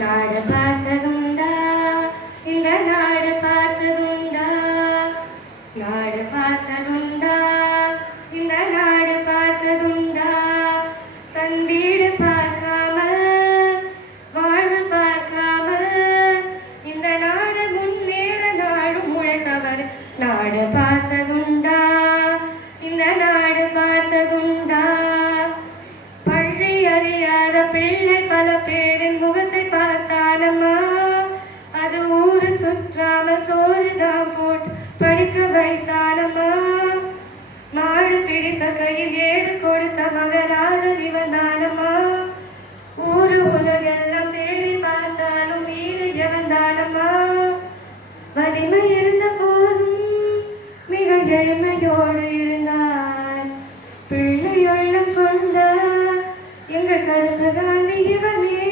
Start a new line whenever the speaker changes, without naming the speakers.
நாடு பார்த்ததுண்டா? இந்த நாடு பார்த்ததுண்டா? நாடு பார்த்ததுண்டா? இந்த நாடு பார்த்ததுண்டா? தன் வீடு பார்க்காமல் வாழ்வு பார்க்காமல் இந்த நாடு முன்னேற நாடு முழக்கவர் நாடு பார்த்ததுண்டா. பிள்ளை பல பேரின் முகத்தை பார்த்தானம்மா. அது ஊரு சுற்றாம சோறுதான் போட்டு படிக்க வைத்தானம்மா. மாடு பிடித்த கையில் ஏடு கொடுத்த மகராஜன் இவன் தானம்மா ஊரு உலகெல்லாம் தேடி பார்த்தாலும் வீடு எவன் தானம்மா வலிமை இருந்த போதும் மிக எளிமையோடு இருந்தார் பிள்ளையுள்ளம் கொண்ட கழககாலியவனே